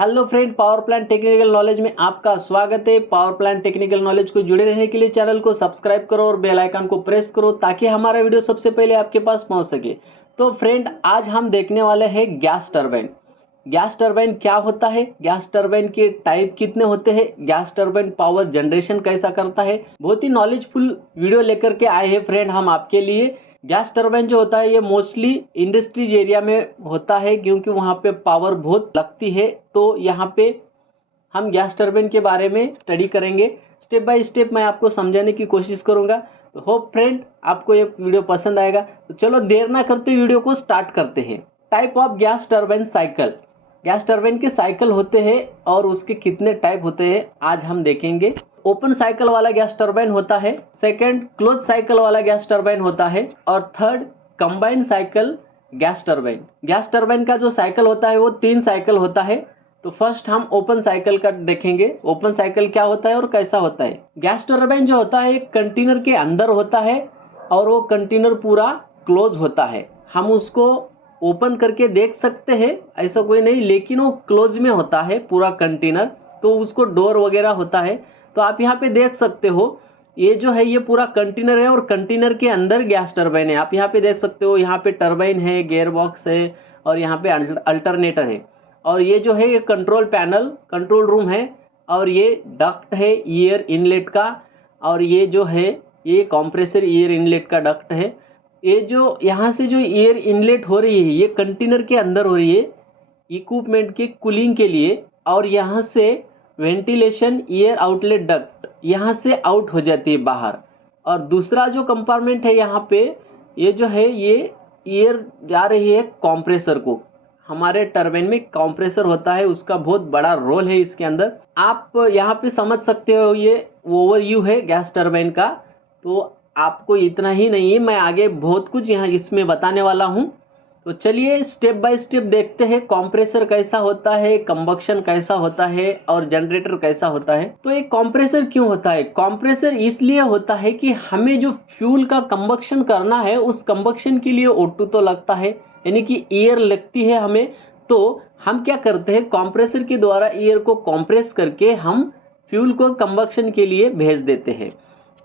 Hello friend, power plant technical knowledge में आपका स्वागत है। पावर प्लांट टेक्निकल नॉलेज को जुड़े रहने के लिए चैनल को सब्सक्राइब करो और बेल आइकन को प्रेस करो ताकि हमारा वीडियो सबसे पहले आपके पास पहुंच सके। तो फ्रेंड, आज हम देखने वाले हैं गैस टरबाइन। गैस टरबाइन क्या होता है, गैस टरबाइन के टाइप कितने होते हैं, गैस टरबाइन पावर जनरेशन कैसा करता है। बहुत ही नॉलेजफुल वीडियो लेकर के आए हैं फ्रेंड हम आपके लिए। गैस टरबाइन जो होता है ये मोस्टली इंडस्ट्रीज एरिया में होता है क्योंकि वहाँ पे पावर बहुत लगती है। तो यहाँ पे हम गैस टरबाइन के बारे में स्टडी करेंगे। स्टेप बाय स्टेप मैं आपको समझाने की कोशिश करूँगा। तो होप फ्रेंड आपको ये वीडियो पसंद आएगा। तो चलो देर ना करते वीडियो को स्टार्ट करते हैं। Type of gas turbine cycle. Gas turbine के साइकिल होते हैं और उसके कितने टाइप होते हैं आज हम देखेंगे। ओपन साइकिल वाला गैस टरबाइन होता है, सेकंड क्लोज साइकिल वाला गैस टरबाइन होता है और third combined cycle gas turbine. Gas turbine का जो साइकिल होता है वो 3 साइकिल होता है। तो फर्स्ट हम ओपन साइकिल का देखेंगे। ओपन साइकिल क्या होता है और कैसा होता है। गैस टरबाइन जो होता है एक कंटेनर के अंदर होता है और वो कंटेनर पूरा क्लोज होता है। हम उसको ओपन करके देख सकते हैं, ऐसा कोई नहीं, लेकिन वो क्लोज में होता है पूरा कंटेनर। तो उसको डोर वगैरह होता है। तो आप यहाँ पे देख सकते हो ये जो है ये पूरा कंटेनर है और कंटेनर के अंदर गैस टरबाइन है। आप यहाँ पे देख सकते हो, यहाँ पे टरबाइन है, गियर बॉक्स है और यहाँ पे अल्टरनेटर है। और ये जो है ये कंट्रोल पैनल, कंट्रोल रूम है और ये डक्ट है एयर इनलेट का। और ये जो है ये कंप्रेसर एयर इनलेट का डक्ट है। ये जो यहाँ से जो एयर इनलेट हो रही है ये कंटेनर के अंदर हो रही है इक्विपमेंट के कूलिंग के लिए। और यहाँ से वेंटिलेशन एयर आउटलेट डक्ट यहाँ से आउट हो जाती है बाहर। और दूसरा जो कंपार्टमेंट है यहाँ पे ये जो है ये एयर जा रही है कंप्रेसर को। हमारे टरबाइन में कंप्रेसर होता है, उसका बहुत बड़ा रोल है इसके अंदर। आप यहाँ पे समझ सकते हो ये ओवरव्यू है गैस टरबाइन का। तो आपको इतना ही नहीं है, मैं आगे बहुत कुछ यहाँ इसमें बताने वाला हूँ। तो चलिए स्टेप बाय स्टेप देखते हैं कंप्रेसर कैसा होता है, कंबक्शन कैसा होता है और जनरेटर कैसा होता है। तो एक कंप्रेसर क्यों होता है। कंप्रेसर इसलिए होता है कि हमें जो फ्यूल का कंबक्शन करना है उस कंबक्शन के लिए O2 तो लगता है, यानी कि एयर लगती है हमें। तो हम क्या करते हैं, कंप्रेसर के द्वारा एयर को कंप्रेस करके हम फ्यूल को कंबक्शन के लिए भेज देते हैं।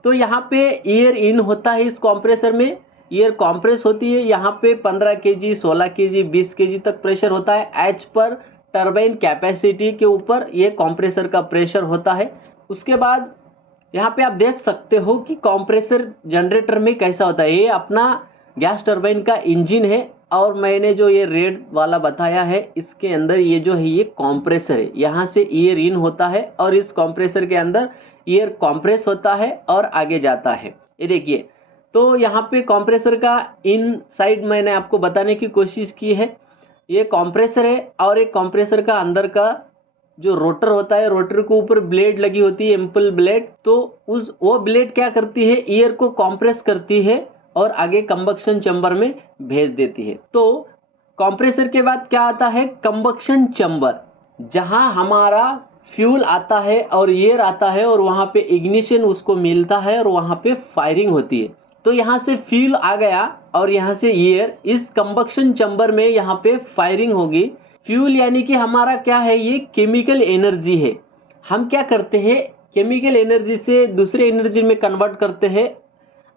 तो यहाँ पे एयर इन होता है, इस कंप्रेसर में एयर कंप्रेस होती है। यहाँ पे 15 kg, 16 kg, 20 kg तक प्रेशर होता है। एच पर टरबाइन कैपेसिटी के ऊपर ये कंप्रेसर का प्रेशर होता है। उसके बाद यहाँ पे आप देख सकते हो कि कंप्रेसर जनरेटर में कैसा होता है। ये अपना गैस टरबाइन का इंजन है और मैंने जो ये रेड वाला बताया है इसके अंदर ये जो है ये कंप्रेसर है। यहाँ से एयर इन होता है और इस कंप्रेसर के अंदर एयर कंप्रेस होता है और आगे जाता है। ये देखिए, तो यहाँ पे कंप्रेसर का इन साइड मैंने आपको बताने की कोशिश की है। ये कंप्रेसर है और एक कंप्रेसर का अंदर का जो रोटर होता है, रोटर के ऊपर ब्लेड लगी होती है, इम्पल ब्लेड। तो वो ब्लेड क्या करती है, एयर को कंप्रेस करती है और आगे कंबक्शन चैम्बर में भेज देती है। तो कंप्रेसर के बाद क्या आता है, कंबक्शन चैम्बर, जहां हमारा फ्यूल आता है और एयर आता है और वहां पे इग्निशन उसको मिलता है और वहां पे फायरिंग होती है। तो यहाँ से फ्यूल आ गया और यहाँ से एयर, इस कंबक्शन चैम्बर में यहाँ पे फायरिंग होगी। फ्यूल यानी कि हमारा क्या है, ये केमिकल एनर्जी है। हम क्या करते हैं, केमिकल एनर्जी से दूसरे एनर्जी में कन्वर्ट करते हैं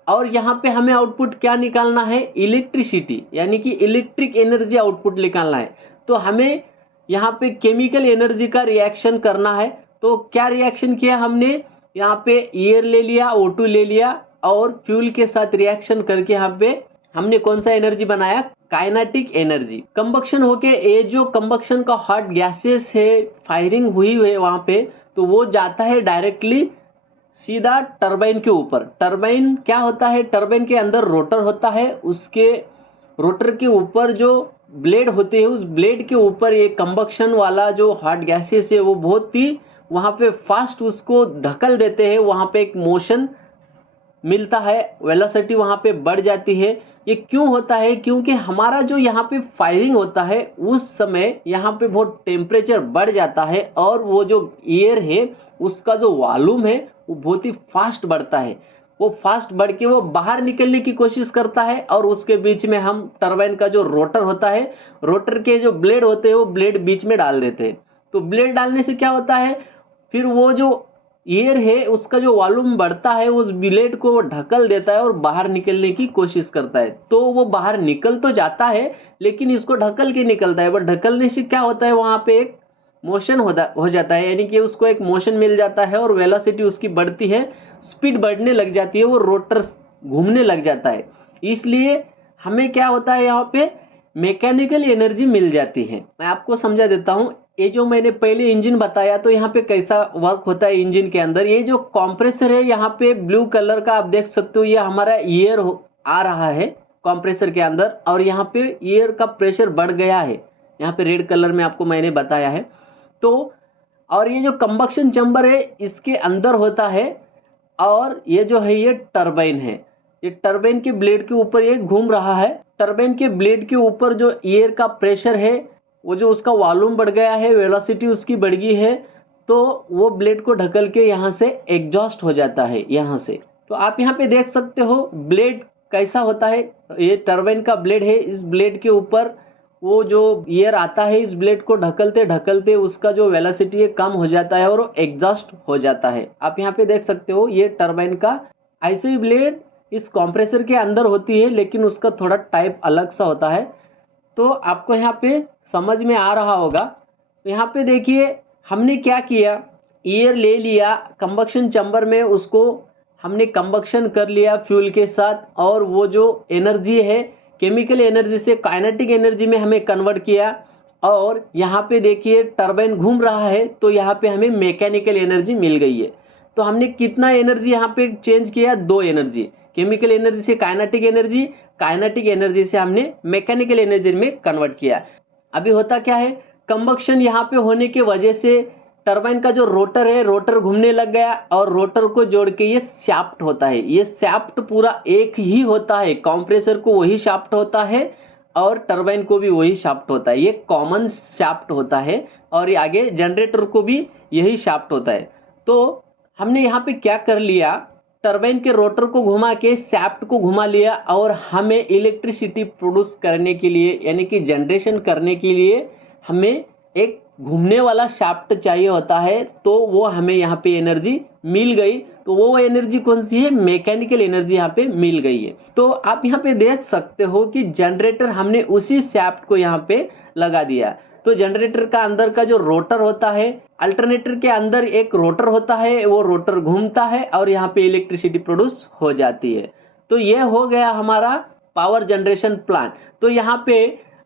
और यहाँ पे हमें आउटपुट क्या निकालना है, इलेक्ट्रिसिटी, यानी कि इलेक्ट्रिक एनर्जी आउटपुट निकालना है। तो हमें यहाँ पे केमिकल एनर्जी का रिएक्शन करना है। तो क्या रिएक्शन किया हमने, यहाँ पे एयर ले लिया, O2 ले लिया और फ्यूल के साथ रिएक्शन करके यहाँ पे हमने कौन सा एनर्जी बनाया, काइनेटिक एनर्जी। कंबक्शन होके ये जो कंबक्शन का हॉट गैसेस है, फायरिंग हुई है वहाँ पे, तो वो जाता है डायरेक्टली सीधा टरबाइन के ऊपर। टरबाइन क्या होता है, टरबाइन के अंदर रोटर होता है, उसके रोटर के ऊपर जो ब्लेड होते हैं उस ब्लेड के ऊपर ये कंबक्शन वाला जो हॉट गैसेस है वो बहुत ही वहाँ पे फास्ट उसको ढकल देते हैं। वहाँ पे एक मोशन मिलता है, वेलोसिटी वहाँ पे बढ़ जाती है। ये क्यों होता है, क्योंकि हमारा जो यहाँ पे फायरिंग होता है उस समय यहाँ पे बहुत टेम्परेचर बढ़ जाता है और वो जो एयर है उसका जो वॉल्यूम है वो बहुत ही फास्ट बढ़ता है। वो फास्ट बढ़ के वो बाहर निकलने की कोशिश करता है और उसके बीच में हम टरबाइन का जो रोटर होता है, रोटर के जो ब्लेड होते हैं वो ब्लेड बीच में डाल देते हैं। तो ब्लेड डालने से क्या होता है, फिर वो जो एयर है उसका जो वॉल्यूम बढ़ता है उस ब्लेड को ढकल देता है और बाहर निकलने की कोशिश करता है। तो वो बाहर निकल तो जाता है लेकिन इसको ढकल के निकलता है, बट ढकलने से क्या होता है, वहाँ पे एक मोशन हो जाता है, यानी कि उसको एक मोशन मिल जाता है और वेलोसिटी उसकी बढ़ती है, स्पीड बढ़ने लग जाती है, वो रोटर घूमने लग जाता है। इसलिए हमें क्या होता है, यहाँ पे मैकेनिकल एनर्जी मिल जाती है। मैं आपको समझा देता हूँ। ये जो मैंने पहले इंजन बताया तो यहाँ पे कैसा वर्क होता है इंजन के अंदर। ये जो कंप्रेसर है यहाँ पे ब्लू कलर का आप देख सकते हो, ये हमारा एयर आ रहा है कंप्रेसर के अंदर और यहाँ पे एयर का प्रेशर बढ़ गया है, यहाँ पे रेड कलर में आपको मैंने बताया है। तो और ये जो कंबक्शन चैम्बर है इसके अंदर होता है और ये जो है ये टरबाइन है। ये टरबाइन के ब्लेड के ऊपर ये घूम रहा है। टरबाइन के ब्लेड के ऊपर जो एयर का प्रेशर है, वो जो उसका वॉल्यूम बढ़ गया है, वेलोसिटी उसकी बढ़ गई है, तो वो ब्लेड को ढकल के यहाँ से एग्जॉस्ट हो जाता है यहाँ से। तो आप यहाँ पे देख सकते हो ब्लेड कैसा होता है। ये टरबाइन का ब्लेड है, इस ब्लेड के ऊपर वो जो एयर आता है इस ब्लेड को ढकलते ढकलते उसका जो वेलोसिटी है कम हो जाता है और वो एग्जॉस्ट हो जाता है। आप यहाँ पे देख सकते हो ये टरबाइन का। ऐसे ही ब्लेड इस कंप्रेसर के अंदर होती है लेकिन उसका थोड़ा टाइप अलग सा होता है। तो आपको यहाँ पे समझ में आ रहा होगा। तो यहाँ पे देखिए हमने क्या किया, एयर ले लिया कंबक्शन चैम्बर में, उसको हमने कंबक्शन कर लिया फ्यूल के साथ और वो जो एनर्जी है केमिकल एनर्जी से काइनेटिक एनर्जी में हमें कन्वर्ट किया। और यहाँ पे देखिए टरबाइन घूम रहा है तो यहाँ पे हमें मैकेनिकल एनर्जी मिल गई है। तो हमने कितना एनर्जी यहाँ पे चेंज किया, 2 एनर्जी, केमिकल एनर्जी से काइनेटिक एनर्जी, काइनेटिक एनर्जी से हमने मैकेनिकल एनर्जी में कन्वर्ट किया। अभी होता क्या है, कंबक्शन यहाँ पे होने की वजह से टरबाइन का जो रोटर है रोटर घूमने लग गया और रोटर को जोड़ के ये शाफ्ट होता है। ये शाफ्ट पूरा एक ही होता है, कंप्रेसर को वही शाफ्ट होता है और टरबाइन को भी वही शाफ्ट होता है। ये कॉमन शाफ्ट होता है और ये आगे जनरेटर को भी यही शाफ्ट होता है। तो हमने यहाँ पे क्या कर लिया, टरबाइन के रोटर को घुमा के शाफ्ट को घुमा लिया और हमें इलेक्ट्रिसिटी प्रोड्यूस करने के लिए यानी कि जनरेशन करने के लिए हमें एक घूमने वाला शाफ्ट चाहिए होता है। तो वो हमें यहाँ पे एनर्जी मिल गई। तो वो एनर्जी कौन सी है, मैकेनिकल एनर्जी यहाँ पे मिल गई है। तो आप यहाँ पे देख सकते हो कि जनरेटर हमने उसी शाफ्ट को यहाँ पे लगा दिया। तो जनरेटर का अंदर का जो रोटर होता है, अल्टरनेटर के अंदर एक रोटर होता है, वो रोटर घूमता है और यहाँ पे इलेक्ट्रिसिटी प्रोड्यूस हो जाती है। तो ये हो गया हमारा पावर जनरेशन प्लांट। तो यहाँ पे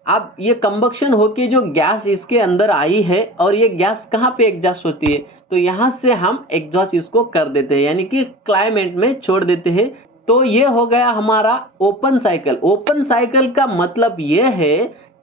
अब ये कंबक्शन होके जो गैस इसके अंदर आई है और ये गैस कहाँ पे एग्जॉस्ट होती है, तो यहाँ से हम एग्जॉस्ट इसको कर देते हैं यानी कि क्लाइमेट में छोड़ देते हैं। तो ये हो गया हमारा ओपन साइकिल। ओपन साइकिल का मतलब ये है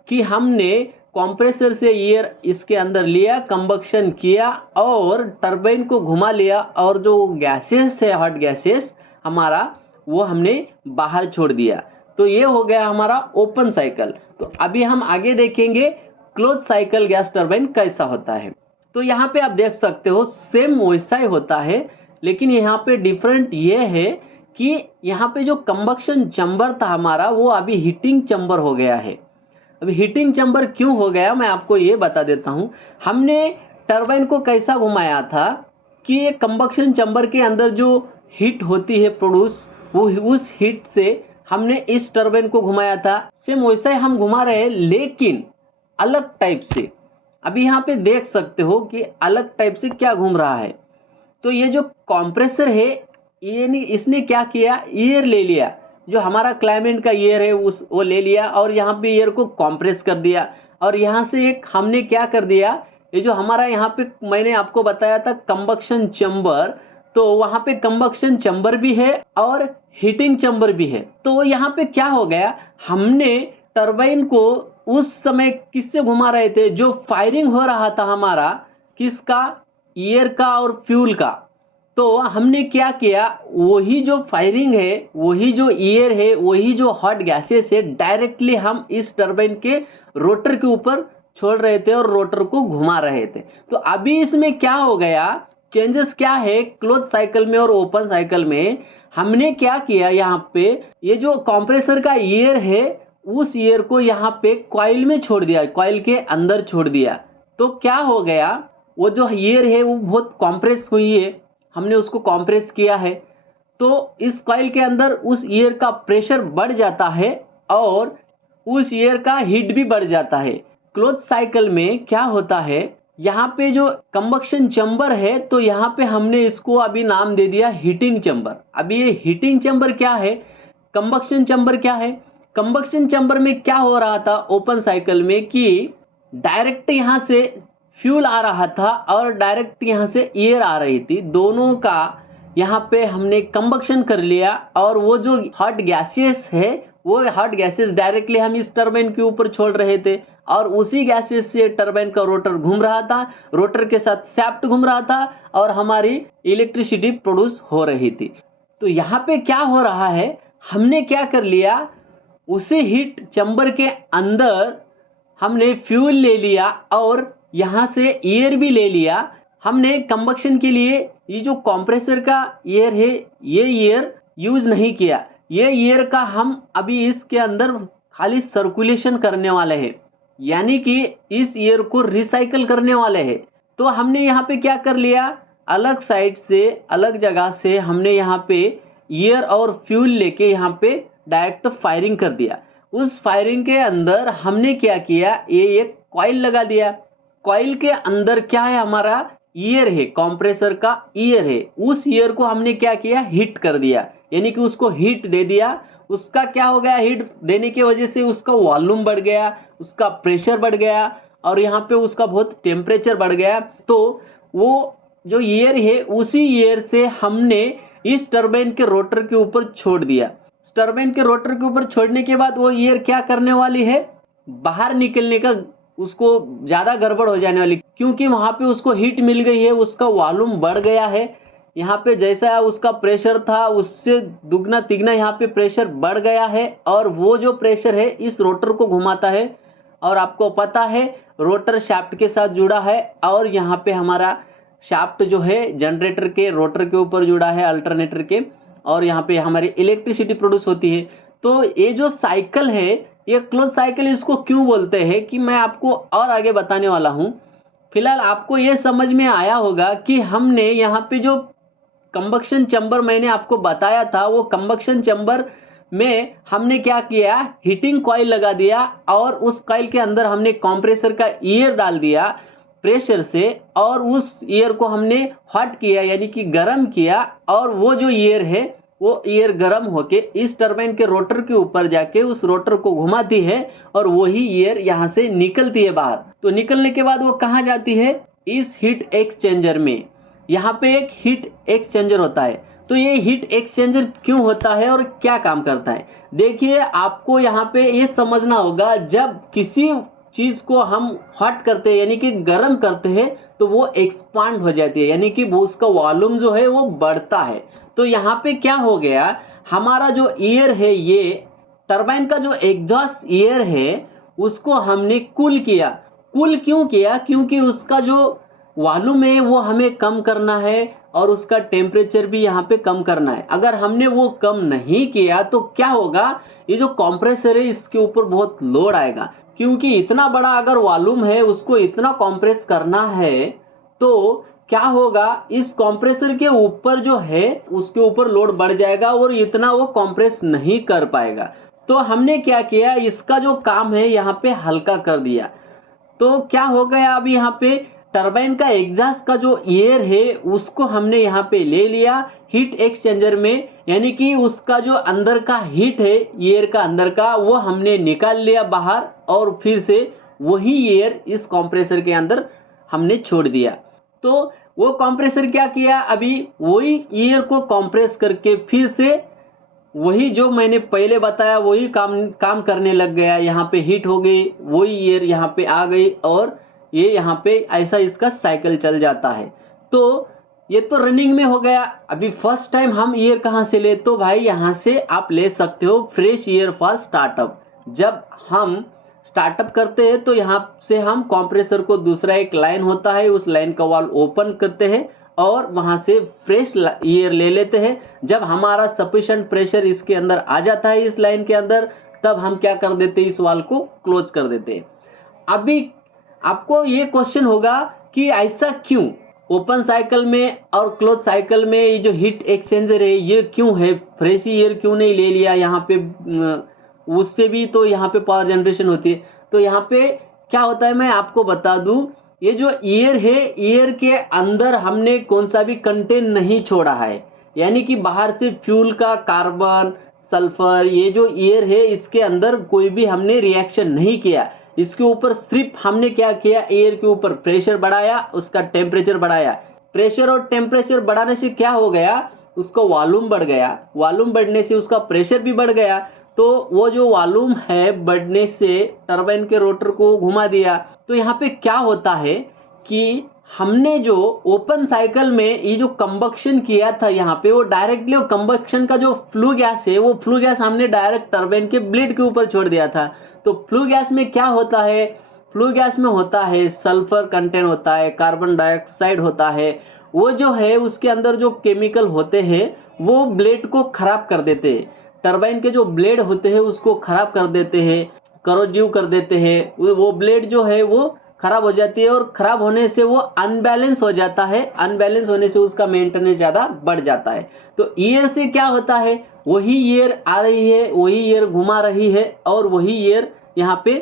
कि हमने कंप्रेसर से एयर इसके अंदर लिया, कंबक्शन किया और टरबाइन को घुमा लिया और जो गैसेस है हॉट गैसेस हमारा वो हमने बाहर छोड़ दिया। तो ये हो गया हमारा ओपन साइकिल। तो अभी हम आगे देखेंगे क्लोज साइकिल गैस टरबाइन कैसा होता है। तो यहाँ पे आप देख सकते हो सेम वैसा ही होता है, लेकिन यहाँ पे डिफरेंट ये है कि यहाँ पे जो कंबक्शन चैम्बर था हमारा वो अभी हीटिंग चैम्बर हो गया है। अभी हीटिंग चैम्बर क्यों हो गया मैं आपको ये बता देता हूँ। हमने टरबाइन को कैसा घुमाया था कि ये कंबक्शन चैम्बर के अंदर जो हीट होती है प्रोड्यूस, वो उस हीट से हमने इस टरबाइन को घुमाया था। सेम वैसा ही हम घुमा रहे हैं लेकिन अलग टाइप से। अभी यहाँ पे देख सकते हो कि अलग टाइप से क्या घूम रहा है। तो ये जो कंप्रेसर है ये नहीं, इसने क्या किया, एयर ले लिया, जो हमारा क्लाइमेट का एयर है वो ले लिया और यहाँ पे एयर को कंप्रेस कर दिया। और यहाँ से एक हमने क्या कर दिया, ये जो हमारा यहाँ पे मैंने आपको बताया था कंबक्शन चैम्बर, तो वहाँ पे कंबक्शन चैम्बर भी है और हीटिंग चैम्बर भी है। तो यहाँ पे क्या हो गया, हमने टरबाइन को उस समय किससे घुमा रहे थे, जो फायरिंग हो रहा था हमारा किसका, एयर का और फ्यूल का। तो हमने क्या किया, वही जो फायरिंग है, वही जो एयर है, वही जो हॉट गैसेस है, डायरेक्टली हम इस टरबाइन के रोटर के ऊपर छोड़ रहे थे और रोटर को घुमा रहे थे। तो अभी इसमें क्या हो गया, चेंजेस क्या है क्लोज साइकिल में और ओपन साइकिल में। हमने क्या किया, यहाँ पे ये जो कंप्रेसर का एयर है उस एयर को यहाँ पे कॉइल में छोड़ दिया, कॉइल के अंदर छोड़ दिया। तो क्या हो गया, वो जो एयर है वो बहुत कॉम्प्रेस हुई है, हमने उसको कॉम्प्रेस किया है, तो इस कॉइल के अंदर उस एयर का प्रेशर बढ़ जाता है और उस एयर का हीट भी बढ़ जाता है। क्लोज साइकिल में क्या होता है, यहाँ पे जो कंबक्शन चैम्बर है तो यहाँ पे हमने इसको अभी नाम दे दिया हीटिंग चैम्बर। अभी ये हीटिंग चैम्बर क्या है, कंबक्शन चैम्बर क्या है? कंबक्शन चैम्बर में क्या हो रहा था ओपन साइकिल में कि डायरेक्ट यहाँ से फ्यूल आ रहा था और डायरेक्ट यहाँ से एयर आ रही थी, दोनों का यहाँ पे हमने कंबक्शन कर लिया और वो जो हॉट गैसेस है वो हॉट गैसेस डायरेक्टली हम इस टरबाइन के ऊपर छोड़ रहे थे और उसी गैसेस से टरबाइन का रोटर घूम रहा था, रोटर के साथ शाफ्ट घूम रहा था और हमारी इलेक्ट्रिसिटी प्रोड्यूस हो रही थी। तो यहाँ पे क्या हो रहा है, हमने क्या कर लिया, उसी हीट चैम्बर के अंदर हमने फ्यूल ले लिया और यहाँ से एयर भी ले लिया। हमने कंबक्शन के लिए ये जो कंप्रेसर का एयर है ये एयर यूज नहीं किया, ये एयर का हम अभी इसके अंदर खाली सर्कुलेशन करने वाले हैं, यानी कि इस एयर को रिसाइकल करने वाले हैं। तो हमने यहाँ पे क्या कर लिया, अलग साइड से अलग जगह से हमने यहाँ पे एयर और फ्यूल लेके यहाँ पे डायरेक्ट फायरिंग कर दिया। उस फायरिंग के अंदर हमने क्या किया, ये एक कॉइल लगा दिया। कॉइल के अंदर क्या है, हमारा एयर है, कंप्रेसर का एयर है, उस एयर को हमने क्या किया, हीट कर दिया, यानी कि उसको हीट दे दिया। उसका क्या हो गया, हीट देने की वजह से उसका वॉल्यूम बढ़ गया, उसका प्रेशर बढ़ गया और यहाँ पे उसका बहुत टेम्परेचर बढ़ गया। तो वो जो एयर है उसी एयर से हमने इस टरबाइन के रोटर के ऊपर छोड़ दिया। टरबाइन के रोटर के ऊपर छोड़ने के बाद वो एयर क्या करने वाली है, बाहर निकलने का उसको ज़्यादा गड़बड़ हो जाने वाली, क्योंकि वहाँ पे उसको हीट मिल गई है, उसका वॉल्यूम बढ़ गया है। यहाँ पे जैसा उसका प्रेशर था उससे दुगना तिगना यहाँ पे प्रेशर बढ़ गया है और वो जो प्रेशर है इस रोटर को घुमाता है और आपको पता है रोटर शाफ्ट के साथ जुड़ा है और यहाँ पे हमारा शाफ्ट जो है जनरेटर के रोटर के ऊपर जुड़ा है, अल्टरनेटर के, और यहाँ पे हमारी इलेक्ट्रिसिटी प्रोड्यूस होती है। तो ये जो साइकिल है ये क्लोज साइकिल इसको क्यों बोलते हैं कि मैं आपको और आगे बताने वाला हूँ। फिलहाल आपको ये समझ में आया होगा कि हमने यहाँ पे जो कंबक्शन चैम्बर मैंने आपको बताया था, वो कंबक्शन चैम्बर में हमने क्या किया, हीटिंग कॉइल लगा दिया और उस कॉइल के अंदर हमने कंप्रेसर का एयर डाल दिया प्रेशर से और उस एयर को हमने हॉट किया यानी कि गर्म किया और वो जो एयर है वो एयर गर्म होके इस टरबाइन के रोटर के ऊपर जाके उस रोटर को घुमाती है और वही एयर यहाँ से निकलती है बाहर। तो निकलने के बाद वो कहाँ जाती है, इस हीट एक्सचेंजर में। यहाँ पे एक हीट एक्सचेंजर होता है। तो ये हीट एक्सचेंजर क्यों होता है और क्या काम करता है, देखिए आपको यहाँ पे ये समझना होगा। जब किसी चीज़ को हम हॉट करते हैं यानी कि गर्म करते हैं तो वो एक्सपांड हो जाती है, यानी कि वो उसका वॉल्यूम जो है वो बढ़ता है। तो यहाँ पे क्या हो गया, हमारा जो एयर है ये टरबाइन का जो एग्जॉस्ट एयर है उसको हमने कूल किया। कूल क्यों किया, क्योंकि उसका जो वॉल्यूम है वो हमें कम करना है और उसका टेम्परेचर भी यहाँ पे कम करना है। अगर हमने वो कम नहीं किया तो क्या होगा, ये जो कंप्रेसर है इसके ऊपर बहुत लोड आएगा, क्योंकि इतना बड़ा अगर वॉल्यूम है उसको इतना कंप्रेस करना है तो क्या होगा, इस कंप्रेसर के ऊपर जो है उसके ऊपर लोड बढ़ जाएगा और इतना वो कंप्रेस नहीं कर पाएगा। तो हमने क्या किया, इसका जो काम है यहाँ पे हल्का कर दिया। तो क्या हो गया, अभी यहाँ पे टरबाइन का एग्जॉस्ट का जो एयर है उसको हमने यहाँ पे ले लिया हीट एक्सचेंजर में, यानी कि उसका जो अंदर का हीट है एयर का अंदर का वो हमने निकाल लिया बाहर और फिर से वही एयर इस कंप्रेसर के अंदर हमने छोड़ दिया। तो वो कंप्रेसर क्या किया, अभी वही एयर को कंप्रेस करके फिर से वही जो मैंने पहले बताया वही काम करने लग गया। यहाँ पे हीट हो गई, वही एयर यहाँ पे आ गई और ये यहाँ पे ऐसा इसका साइकिल चल जाता है। तो ये तो रनिंग में हो गया। अभी फर्स्ट टाइम हम एयर कहाँ से ले, तो भाई यहाँ से आप ले सकते हो फ्रेश एयर फॉर स्टार्टअप। जब हम स्टार्टअप करते हैं तो यहाँ से हम कंप्रेसर को दूसरा एक लाइन होता है उस लाइन का वाल्व ओपन करते हैं और वहाँ से फ्रेश एयर ले लेते हैं। जब हमारा सफिशिएंट प्रेशर इसके अंदर आ जाता है इस लाइन के अंदर, तब हम क्या कर देते हैं, इस वाल्व को क्लोज कर देते हैं। अभी आपको ये क्वेश्चन होगा कि ऐसा क्यों, ओपन साइकिल में और क्लोज साइकिल में ये जो हीट एक्सचेंजर है ये क्यों है, फ्रेश एयर क्यों नहीं ले लिया यहाँ पे, उससे भी तो यहाँ पे पावर जनरेशन होती है। तो यहाँ पे क्या होता है, मैं आपको बता दूं, ये जो एयर है, एयर के अंदर हमने कौन सा भी कंटेंट नहीं छोड़ा है, यानी कि बाहर से फ्यूल का कार्बन, सल्फर, ये जो एयर है इसके अंदर कोई भी हमने रिएक्शन नहीं किया। इसके ऊपर सिर्फ हमने क्या किया, एयर के ऊपर प्रेशर बढ़ाया, उसका टेम्परेचर बढ़ाया। प्रेशर और टेम्परेचर बढ़ाने से क्या हो गया, उसका वॉल्यूम बढ़ गया, वॉल्यूम बढ़ने से उसका प्रेशर भी बढ़ गया। तो वो जो वॉल्यूम है बढ़ने से टरबाइन के रोटर को घुमा दिया। तो यहाँ पे क्या होता है कि हमने जो ओपन साइकिल में ये जो कंबक्शन किया था यहाँ पे, वो डायरेक्टली वो कंबक्शन का जो फ्लू गैस है, वो फ्लू गैस हमने डायरेक्ट टरबाइन के ब्लेड के ऊपर छोड़ दिया था। तो फ्लू गैस में क्या होता है, फ्लू गैस में होता है सल्फर कंटेंट होता है, कार्बन डाइऑक्साइड होता है। वो जो है उसके अंदर जो केमिकल होते हैं वो ब्लेड को खराब कर देते हैं, टरबाइन के जो ब्लेड होते हैं उसको खराब कर देते हैं, करोजिव कर देते हैं। वो ब्लेड जो है वो खराब हो जाती है, और खराब होने से वो अनबैलेंस हो जाता है, अनबैलेंस होने से उसका मेंटेनेंस ज़्यादा बढ़ जाता है। तो ईयर से क्या होता है, वही ईयर आ रही है, वही ईयर घुमा रही है, और वही ईयर यहाँ पे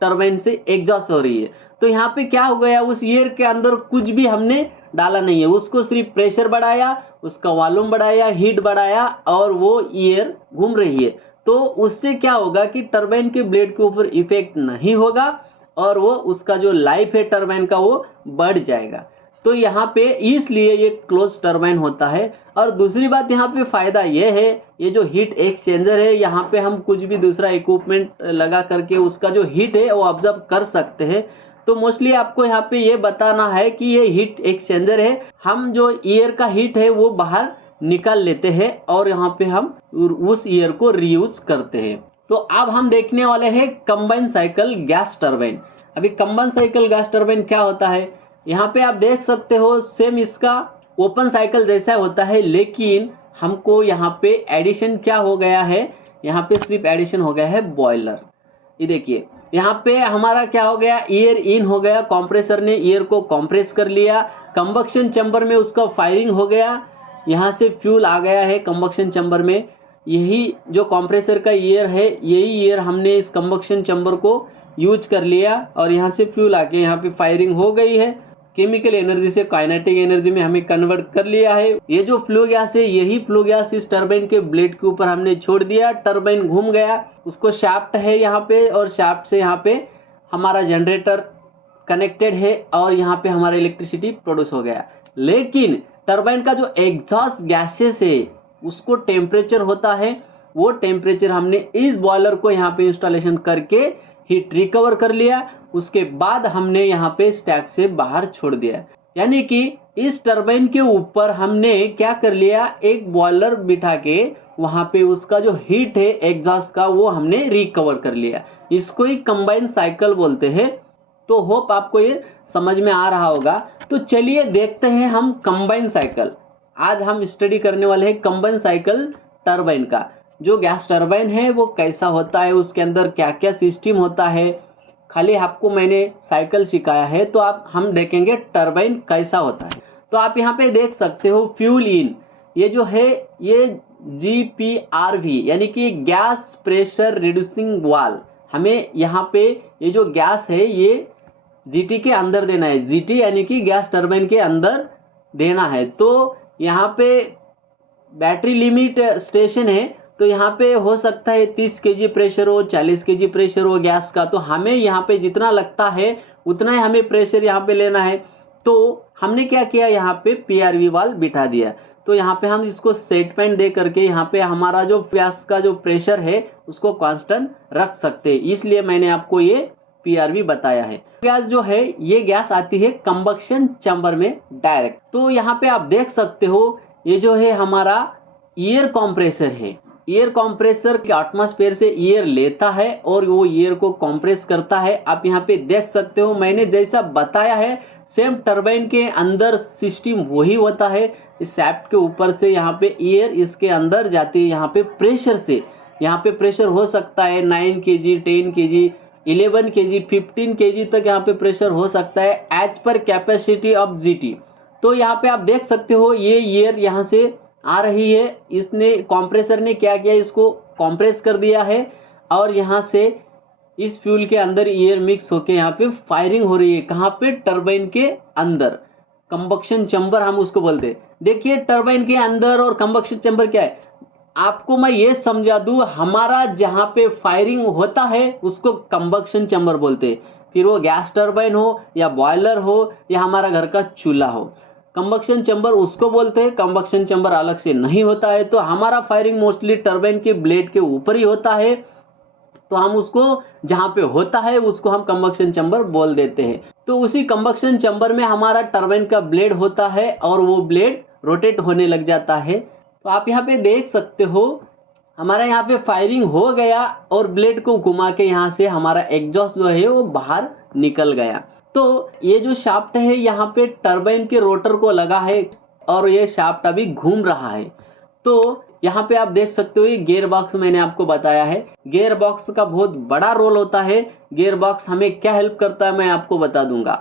टरबाइन से एग्जॉस्ट हो रही है। तो यहाँ पे क्या हो गया, उस ईयर के अंदर कुछ भी हमने डाला नहीं है, उसको सिर्फ प्रेशर बढ़ाया, उसका वॉल्यूम बढ़ाया, हीट बढ़ाया, और वो ईयर घूम रही है। तो उससे क्या होगा कि टरबाइन के ब्लेड के ऊपर इफेक्ट नहीं होगा, और वो उसका जो लाइफ है टरबाइन का वो बढ़ जाएगा। तो यहाँ पे इसलिए ये क्लोज टरबाइन होता है। और दूसरी बात यहाँ पे फ़ायदा ये है, ये जो हीट एक्सचेंजर है यहाँ पे हम कुछ भी दूसरा इक्विपमेंट लगा करके उसका जो हीट है वो ऑब्जर्व कर सकते हैं। तो मोस्टली आपको यहाँ पे ये बताना है कि ये हीट एक्सचेंजर है, हम जो एयर का हीट है वो बाहर निकाल लेते हैं और यहाँ पे हम उस एयर को रीयूज करते हैं। तो अब हम देखने वाले हैं कंबाइन साइकिल गैस टरबाइन। अभी कंबाइन साइकिल गैस टरबाइन क्या होता है, यहाँ पे आप देख सकते हो सेम इसका ओपन साइकिल जैसा होता है, लेकिन हमको यहाँ पे एडिशन क्या हो गया है, यहाँ पे सिर्फ एडिशन हो गया है बॉयलर। ये देखिए यहाँ पे हमारा क्या हो गया, एयर इन हो गया, कंप्रेसर ने एयर को कंप्रेस कर लिया, कंबक्शन चैम्बर में उसका फायरिंग हो गया, यहाँ से फ्यूल आ गया है कंबक्शन चैम्बर में। यही जो कंप्रेसर का एयर है, यही एयर हमने इस कंबक्शन चैम्बर को यूज कर लिया, और यहाँ से फ्यूल आके यहाँ पे फायरिंग हो गई है, केमिकल एनर्जी से काइनेटिक एनर्जी में हमें कन्वर्ट कर लिया है। ये जो फ्लू गैस है, यही फ्लू गैस इस टरबाइन के ब्लेड के ऊपर हमने छोड़ दिया, टरबाइन घूम गया, उसको शाफ्ट है यहाँ पे, और शाफ्ट से यहाँ पे हमारा जनरेटर कनेक्टेड है, और यहाँ पे हमारा इलेक्ट्रिसिटी प्रोड्यूस हो गया। लेकिन टरबाइन का जो एग्जॉस्ट गैसेस है उसको टेम्परेचर होता है, वो टेम्परेचर हमने इस बॉयलर को यहाँ पे इंस्टॉलेशन करके हीट रिकवर कर लिया, उसके बाद हमने यहाँ पे स्टैक से बाहर छोड़ दिया। यानी कि इस टरबाइन के ऊपर हमने क्या कर लिया, एक बॉयलर बिठा के वहाँ पे उसका जो हीट है एग्जॉस्ट का वो हमने रिकवर कर लिया। इसको ही कंबाइन साइकिल बोलते हैं। तो होप आपको ये समझ में आ रहा होगा। तो चलिए देखते हैं हम कंबाइन साइकिल। आज हम स्टडी करने वाले हैं कंबाइन साइकिल टरबाइन का। जो गैस टरबाइन है वो कैसा होता है, उसके अंदर क्या क्या सिस्टम होता है। खाली आपको मैंने साइकिल सिखाया है, तो हम देखेंगे टरबाइन कैसा होता है। तो आप यहाँ पे देख सकते हो फ्यूल इन, ये जो है ये GPRV यानी कि गैस प्रेशर रिड्यूसिंग वाल्व। हमें यहाँ पे ये जो गैस है ये GT के अंदर देना है, GT यानी कि गैस टरबाइन के अंदर देना है। तो यहाँ पे बैटरी लिमिट स्टेशन है, तो यहाँ पे हो सकता है 30 kg प्रेशर हो, 40 kg प्रेशर हो गैस का। तो हमें यहाँ पे जितना लगता है उतना ही हमें प्रेशर यहाँ पे लेना है। तो हमने क्या किया, यहाँ पे PRV वाल्व बिठा दिया। तो यहाँ पे हम इसको सेट पॉइंट दे करके यहाँ पे हमारा जो गैस का जो प्रेशर है उसको कांस्टेंट रख सकते हैं, इसलिए मैंने आपको ये PRV बताया है। गैस जो है ये गैस आती है कंबक्शन चैम्बर में डायरेक्ट। तो यहाँ पे आप देख सकते हो ये जो है हमारा एयर कंप्रेसर है। एयर कंप्रेसर के एटमॉस्फेयर से एयर लेता है और वो एयर को कंप्रेस करता है। आप यहाँ पे देख सकते हो मैंने जैसा बताया है सेम टरबाइन के अंदर सिस्टम वही होता है। इस शैफ्ट के ऊपर से यहाँ पे एयर इसके अंदर जाती है, यहाँ पे प्रेशर से, यहाँ पे प्रेशर हो सकता है 9 kg 10 kg 11 kg 15 kg तक यहाँ पे प्रेशर हो सकता है as per capacity of GT। तो यहाँ पे आप देख सकते हो ये एयर यहाँ से आ रही है, इसने कॉम्प्रेसर ने क्या किया, इसको कॉम्प्रेस कर दिया है और यहाँ से इस फ्यूल के अंदर एयर मिक्स होके यहाँ पे फायरिंग हो रही है। कहाँ पे? टरबाइन के अंदर, कंबक्शन चैम्बर हम उसको बोलते हैं। देखिए टरबाइन के अंदर और कंबक्शन चैम्बर क्या है, आपको मैं ये समझा दूं, हमारा जहाँ पे फायरिंग होता है उसको कंबक्शन चैम्बर बोलते हैं। फिर वो गैस टरबाइन हो या बॉयलर हो या हमारा घर का चूल्हा हो, कंबक्शन चैम्बर उसको बोलते हैं। कंबक्शन चैम्बर अलग से नहीं होता है। तो हमारा फायरिंग मोस्टली टरबाइन के ब्लेड के ऊपर ही होता है, तो हम उसको जहाँ पे होता है उसको हम कंबक्शन चैम्बर बोल देते हैं। तो उसी कंबक्शन चैम्बर में हमारा टरबाइन का ब्लेड होता है और वो ब्लेड रोटेट होने लग जाता है। तो आप यहाँ पे देख सकते हो हमारा यहाँ पे फायरिंग हो गया और ब्लेड को घुमा के यहाँ से हमारा एग्जॉस्ट जो है वो बाहर निकल गया। तो ये जो शाफ्ट है यहाँ पे टरबाइन के रोटर को लगा है और ये शाफ्ट अभी घूम रहा है। तो यहाँ पे आप देख सकते हो ये गियर बॉक्स मैंने आपको बताया है। गियर बॉक्स का बहुत बड़ा रोल होता है। गियर बॉक्स हमें क्या हेल्प करता है मैं आपको बता दूंगा।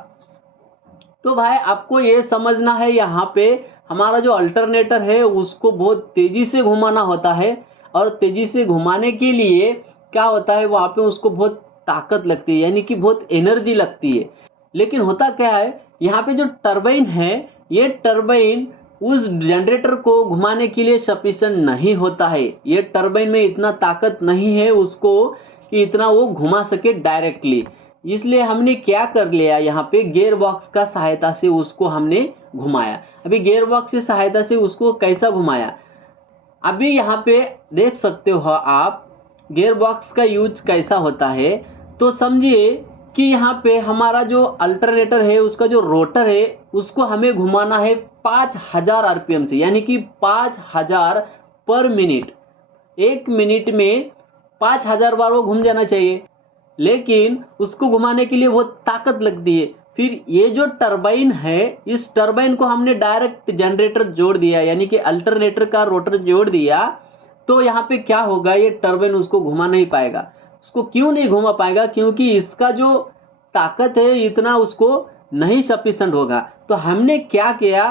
तो भाई आपको ये समझना है यहाँ पे हमारा जो अल्टरनेटर है उसको बहुत तेजी से घुमाना होता है और तेजी से घुमाने के लिए क्या होता है वहाँ पे उसको बहुत ताकत लगती है, यानी कि बहुत एनर्जी लगती है। लेकिन होता क्या है, यहाँ पे जो टरबाइन है ये टरबाइन उस जनरेटर को घुमाने के लिए सफिशिएंट नहीं होता है। ये टरबाइन में इतना ताकत नहीं है उसको कि इतना वो घुमा सके डायरेक्टली। इसलिए हमने क्या कर लिया, यहाँ पे गियर बॉक्स का सहायता से उसको हमने घुमाया। अभी गियर बॉक्स की सहायता से उसको कैसा घुमाया, अभी यहाँ पे देख सकते हो आप गियर बॉक्स का यूज कैसा होता है। तो समझिए कि यहाँ पे हमारा जो अल्टरनेटर है उसका जो रोटर है उसको हमें घुमाना है 5000 RPM से, यानी कि 5000 पर मिनट। एक मिनट में 5000 बार वो घूम जाना चाहिए, लेकिन उसको घुमाने के लिए वो ताकत लगती है। फिर ये जो टरबाइन है इस टरबाइन को हमने डायरेक्ट जनरेटर जोड़ दिया, यानी कि अल्टरनेटर का रोटर जोड़ दिया। तो यहाँ पे क्या होगा, ये टरबाइन उसको घुमा नहीं पाएगा। उसको क्यों नहीं घुमा पाएगा, क्योंकि इसका जो ताकत है इतना उसको नहीं सफिशिएंट होगा। तो हमने क्या किया,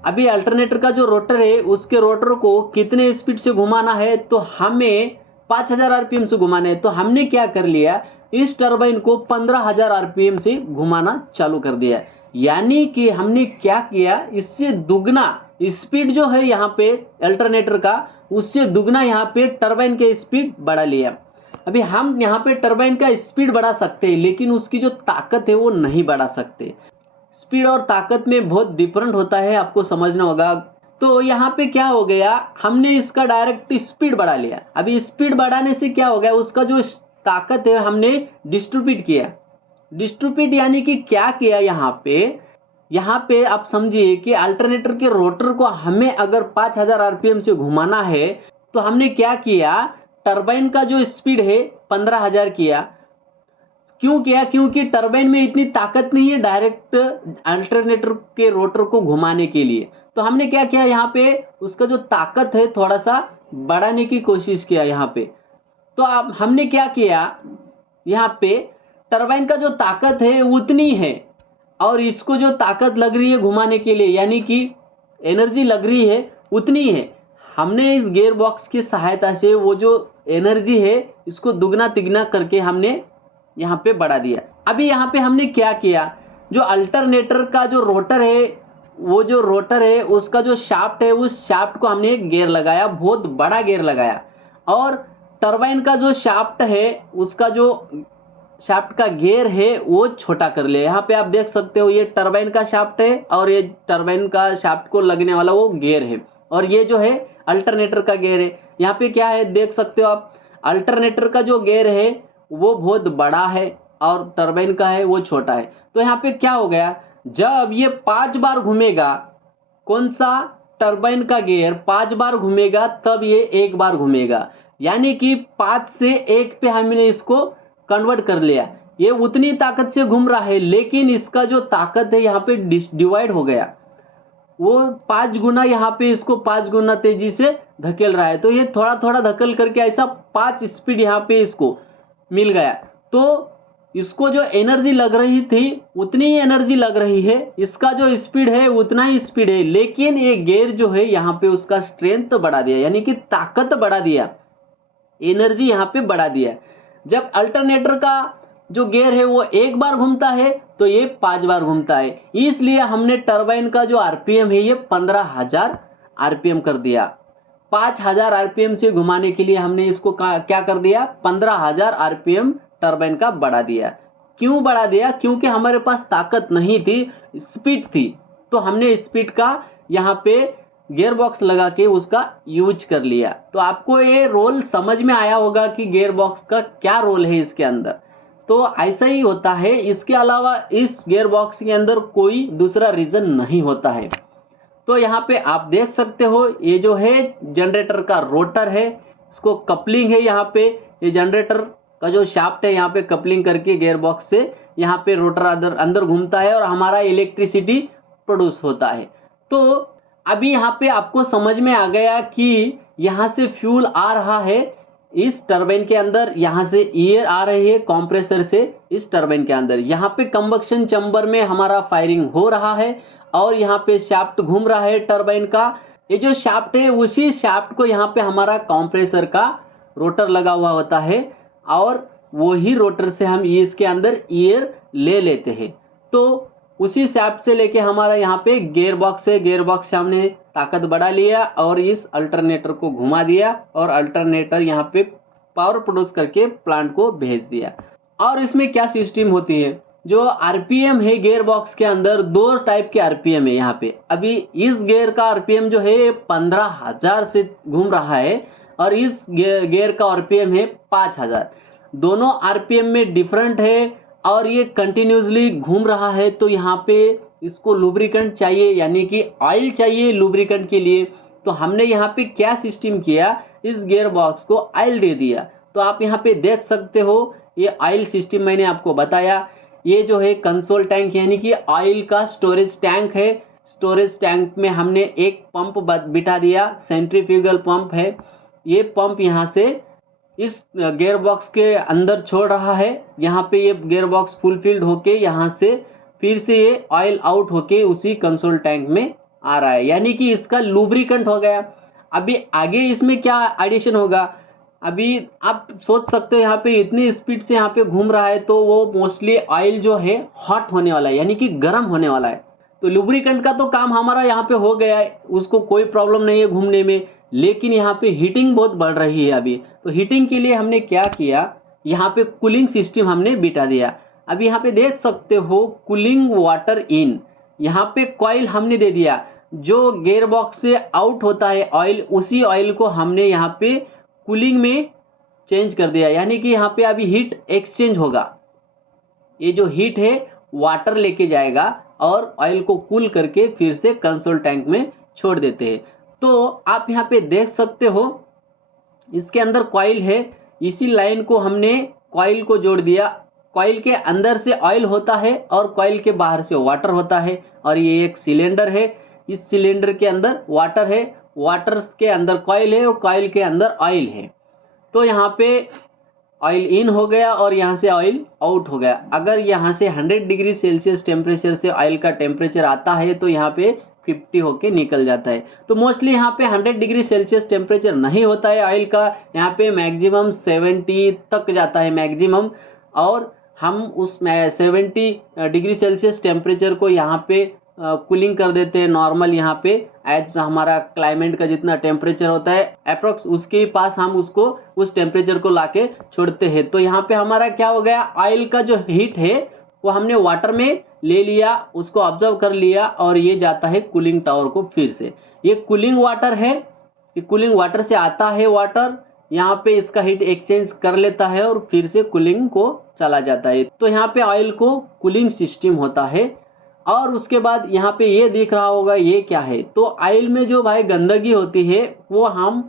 अभी अल्टरनेटर का जो रोटर है उसके रोटर को कितने स्पीड से घुमाना है, तो हमें 5000 RPM से घुमाना है। तो हमने क्या कर लिया, इस टरबाइन को 15000 RPM से घुमाना चालू कर दिया। यानी कि हमने क्या किया, इससे दुगना स्पीड जो है यहाँ पे अल्टरनेटर का, उससे दुगना यहाँ पे टरबाइन के स्पीड बढ़ा लिया। अभी हम यहाँ पे टरबाइन का स्पीड बढ़ा सकते हैं लेकिन उसकी जो ताकत है वो नहीं बढ़ा सकते। स्पीड और ताकत में बहुत डिफरेंट होता है, आपको समझना होगा। तो यहाँ पे क्या हो गया, हमने इसका डायरेक्ट स्पीड बढ़ा लिया। अभी स्पीड बढ़ाने से क्या हो गया, उसका जो ताकत है हमने डिस्ट्रीब्यूट किया। डिस्ट्रीब्यूट यानी कि क्या किया, यहाँ पे आप समझिए कि अल्टरनेटर के रोटर को हमें अगर 5000 RPM से घुमाना है तो हमने क्या किया, टरबाइन का जो स्पीड है 15000 किया। क्यों किया, क्योंकि टरबाइन में इतनी ताकत नहीं है डायरेक्ट अल्टरनेटर के रोटर को घुमाने के लिए। तो हमने क्या किया, यहाँ पे उसका जो ताकत है थोड़ा सा बढ़ाने की कोशिश किया यहाँ पे। तो अब हमने क्या किया, यहाँ पे टरबाइन का जो ताकत है उतनी है और इसको जो ताकत लग रही है घुमाने के लिए, यानी कि एनर्जी लग रही है उतनी है। हमने इस गियर बॉक्स की सहायता से वो जो एनर्जी है इसको दुगना तिगना करके हमने यहाँ पे बढ़ा दिया। अभी यहाँ पे हमने क्या किया, जो अल्टरनेटर का जो रोटर है, वो जो रोटर है उसका जो शाफ्ट है उस शाफ्ट को हमने एक गियर लगाया, बहुत बड़ा गियर लगाया। और टरबाइन का जो शाफ्ट है उसका जो शाफ्ट का गियर है वो छोटा कर लिया। यहाँ पे आप देख सकते हो ये टरबाइन का शाफ्ट है और ये टरबाइन का शाफ्ट को लगने वाला वो गियर है, और ये जो है अल्टरनेटर का गियर है। यहाँ पे क्या है देख सकते हो आप, अल्टरनेटर का जो गियर है वो बहुत बड़ा है और टरबाइन का है वो छोटा है। तो यहाँ पे क्या हो गया, जब ये 5 बार घूमेगा, कौन सा, टरबाइन का गियर 5 बार घूमेगा तब ये 1 बार घूमेगा। यानी कि 5 से 1 पे हमने इसको कन्वर्ट कर लिया। ये उतनी ताकत से घूम रहा है लेकिन इसका जो ताकत है यहाँ पे डिवाइड हो गया, वो 5 गुना यहाँ पे इसको 5 गुना तेजी से धकेल रहा है। तो ये थोड़ा थोड़ा धकेल करके ऐसा 5 स्पीड यहाँ पे इसको मिल गया। तो इसको जो एनर्जी लग रही थी उतनी ही एनर्जी लग रही है, इसका जो स्पीड है उतना ही स्पीड है, लेकिन ये गियर जो है यहाँ पे उसका स्ट्रेंथ बढ़ा दिया, यानी कि ताकत बढ़ा दिया, एनर्जी यहाँ पे बढ़ा दिया। जब अल्टरनेटर का जो गियर है वो एक बार घूमता है तो ये 5 बार घूमता है, इसलिए हमने टरबाइन का जो आरपीएम है ये 15,000 आरपीएम कर दिया। 5,000 आरपीएम से घुमाने के लिए हमने इसको क्या कर दिया, 15,000 आरपीएम टरबाइन का बढ़ा दिया। क्यों बढ़ा दिया, क्योंकि हमारे पास ताकत नहीं थी, स्पीड थी, तो हमने स्पीड का यहाँ पे गियर बॉक्स लगा के उसका यूज कर लिया। तो आपको ये रोल समझ में आया होगा कि गियर बॉक्स का क्या रोल है इसके अंदर। तो ऐसा ही होता है, इसके अलावा इस गियर बॉक्स के अंदर कोई दूसरा रीजन नहीं होता है। तो यहाँ पे आप देख सकते हो ये जो है जनरेटर का रोटर है, इसको कपलिंग है, यहाँ पे ये जनरेटर का जो शाफ्ट है यहाँ पे कपलिंग करके गियर बॉक्स से यहाँ पे रोटर अंदर घूमता है और हमारा इलेक्ट्रिसिटी प्रोड्यूस होता है। तो अभी यहाँ पे आपको समझ में आ गया कि यहाँ से फ्यूल आ रहा है इस टरबाइन के अंदर, यहाँ से एयर आ रही है कंप्रेसर से इस टरबाइन के अंदर, यहाँ पे कंबक्शन चैम्बर में हमारा फायरिंग हो रहा है और यहाँ पे शाफ्ट घूम रहा है टरबाइन का। ये जो शाफ्ट है उसी शाफ्ट को यहाँ पे हमारा कंप्रेसर का रोटर लगा हुआ होता है और वही रोटर से हम इसके अंदर एयर ले लेते हैं। तो उसी शाफ्ट से लेके हमारा यहाँ पे गियर बॉक्स है, गियर बॉक्स से हमने ताकत बढ़ा लिया और इस अल्टरनेटर को घुमा दिया और अल्टरनेटर यहाँ पे पावर प्रोड्यूस करके प्लांट को भेज दिया। और इसमें क्या सिस्टम होती है, जो आरपीएम है गियर बॉक्स के अंदर 2 टाइप के आरपीएम है यहाँ पे। अभी इस गियर का आरपीएम जो है 15,000 से घूम रहा है और इस गियर का आरपीएम है 5,000। दोनों आरपीएम में डिफरेंट है और ये कंटिन्यूसली घूम रहा है। तो यहाँ पे इसको लुब्रिकेंट चाहिए, यानी कि ऑयल चाहिए लुब्रिकेंट के लिए। तो हमने यहाँ पे क्या सिस्टम किया, इस गियर बॉक्स को ऑयल दे दिया। तो आप यहाँ पे देख सकते हो ये ऑयल सिस्टम मैंने आपको बताया। ये जो है कंसोल टैंक यानी कि ऑयल का स्टोरेज टैंक है। स्टोरेज टैंक में हमने एक पंप बिठा दिया, सेंट्रीफ्यूगल पंप है। ये पंप यहाँ से इस गियर बॉक्स के अंदर छोड़ रहा है। यहाँ पे ये गियर बॉक्स फुलफिल्ड होके यहाँ से फिर से ये ऑयल आउट होके उसी कंसोल टैंक में आ रहा है, यानी कि इसका लुब्रिकेंट हो गया। अभी आगे इसमें क्या एडिशन होगा, अभी आप सोच सकते हो यहाँ पे इतनी स्पीड से यहाँ पे घूम रहा है तो वो मोस्टली ऑयल जो है हॉट होने वाला है, यानी कि गर्म होने वाला है। तो लुब्रिकेंट का तो काम हमारा यहाँ पे हो गया है, उसको कोई प्रॉब्लम नहीं है घूमने में, लेकिन यहाँ पे हीटिंग बहुत बढ़ रही है अभी। तो हीटिंग के लिए हमने क्या किया, यहाँ पे कूलिंग सिस्टम हमने बिठा दिया। अभी यहाँ पे देख सकते हो कूलिंग वाटर इन, यहाँ पे कॉइल हमने दे दिया। जो गियर बॉक्स से आउट होता है ऑयल, उसी ऑयल को हमने यहाँ पे कूलिंग में चेंज कर दिया, यानी कि यहाँ पे अभी हीट एक्सचेंज होगा। ये जो हीट है वाटर लेके जाएगा और ऑयल को कूल करके फिर से कंसोल टैंक में छोड़ देते हैं। तो आप यहाँ पे देख सकते हो इसके अंदर कॉइल है, इसी लाइन को हमने कॉइल को जोड़ दिया। कॉइल के अंदर से ऑयल होता है और कॉइल के बाहर से वाटर होता है और ये एक सिलेंडर है। इस सिलेंडर के अंदर वाटर है, वाटर के अंदर कॉइल है और कॉइल के अंदर ऑयल है। तो यहाँ पे ऑयल इन हो गया और यहाँ से ऑयल आउट हो गया। अगर यहाँ से 100 डिग्री सेल्सियस टेम्परेचर से ऑयल का टेम्परेचर आता है तो यहाँ पे 50 होके निकल जाता है। तो मोस्टली यहाँ पे 100 डिग्री सेल्सियस टेम्परेचर नहीं होता है ऑयल का, यहाँ पे मैक्सिमम 70 तक जाता है मैक्सिमम। और हम उस 70 डिग्री सेल्सियस टेम्परेचर को यहाँ पे कूलिंग कर देते हैं नॉर्मल, यहाँ पे एज हमारा क्लाइमेट का जितना टेम्परेचर होता है अप्रोक्स उसके पास हम उसको उस टेम्परेचर को लाके छोड़ते हैं। तो यहाँ पे हमारा क्या हो गया, ऑयल का जो हीट है वो हमने वाटर में ले लिया, उसको ऑब्जर्व कर लिया और ये जाता है कूलिंग टावर को। फिर से ये कूलिंग वाटर है, ये कूलिंग वाटर से आता है वाटर, यहाँ पे इसका हीट एक्सचेंज कर लेता है और फिर से कूलिंग को चला जाता है। तो यहाँ पे ऑयल को कूलिंग सिस्टम होता है। और उसके बाद यहाँ पे ये दिख रहा होगा ये क्या है, तो ऑयल में जो भाई गंदगी होती है वो हम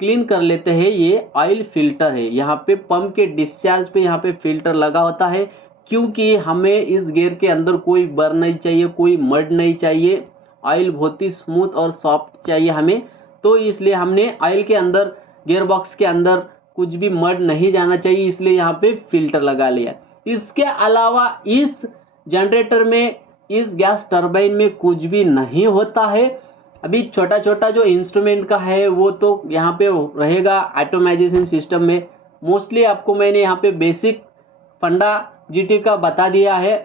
क्लीन कर लेते हैं। ये ऑयल फिल्टर है, यहाँ पे पंप के डिस्चार्ज पे यहाँ पे फिल्टर लगा होता है, क्योंकि हमें इस गियर के अंदर कोई बर्न नहीं चाहिए, कोई मड नहीं चाहिए, ऑयल बहुत ही स्मूथ और सॉफ्ट चाहिए हमें। तो इसलिए हमने ऑयल के अंदर, गियर बॉक्स के अंदर कुछ भी मड नहीं जाना चाहिए, इसलिए यहाँ पे फिल्टर लगा लिया। इसके अलावा इस जनरेटर में, इस गैस टरबाइन में कुछ भी नहीं होता है। अभी छोटा छोटा जो इंस्ट्रूमेंट का है वो तो यहाँ पे रहेगा ऑटोमाइजेशन सिस्टम में। मोस्टली आपको मैंने यहाँ पे बेसिक फंडा जीटी का बता दिया है।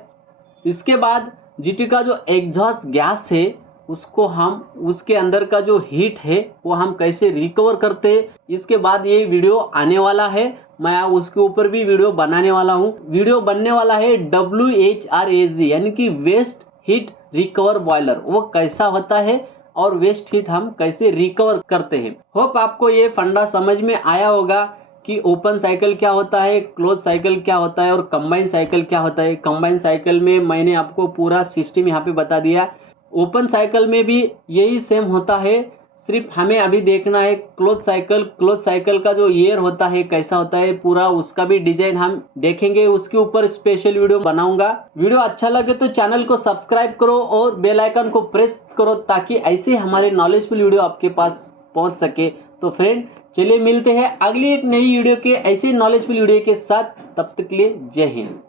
इसके बाद जीटी का जो एग्जॉस्ट गैस है उसको हम, उसके अंदर का जो हीट है वो हम कैसे रिकवर करते हैं, इसके बाद ये वीडियो आने वाला है। मैं उसके ऊपर भी वीडियो बनाने वाला हूँ। वीडियो बनने वाला है WHRAG यानी कि वेस्ट हीट रिकवर बॉयलर, वो कैसा होता है और वेस्ट हीट हम कैसे रिकवर करते हैं। होप आपको ये फंडा समझ में आया होगा कि ओपन साइकिल क्या होता है, क्लोज साइकिल क्या होता है और कंबाइन साइकिल क्या होता है। कंबाइन साइकिल में मैंने आपको पूरा सिस्टम यहाँ पे बता दिया। ओपन साइकिल में भी यही सेम होता है, सिर्फ हमें अभी देखना है क्लोज साइकिल। क्लोज साइकिल का जो ईयर होता है कैसा होता है पूरा, उसका भी डिजाइन हम देखेंगे, उसके ऊपर स्पेशल वीडियो बनाऊंगा। वीडियो अच्छा लगे तो चैनल को सब्सक्राइब करो और बेल आइकन को प्रेस करो ताकि ऐसे हमारे नॉलेजफुल वीडियो आपके पास पहुंच सके। तो फ्रेंड चलिए मिलते हैं अगली एक नई वीडियो के ऐसे नॉलेजफुल वीडियो के साथ, तब तक के लिए जय हिंद।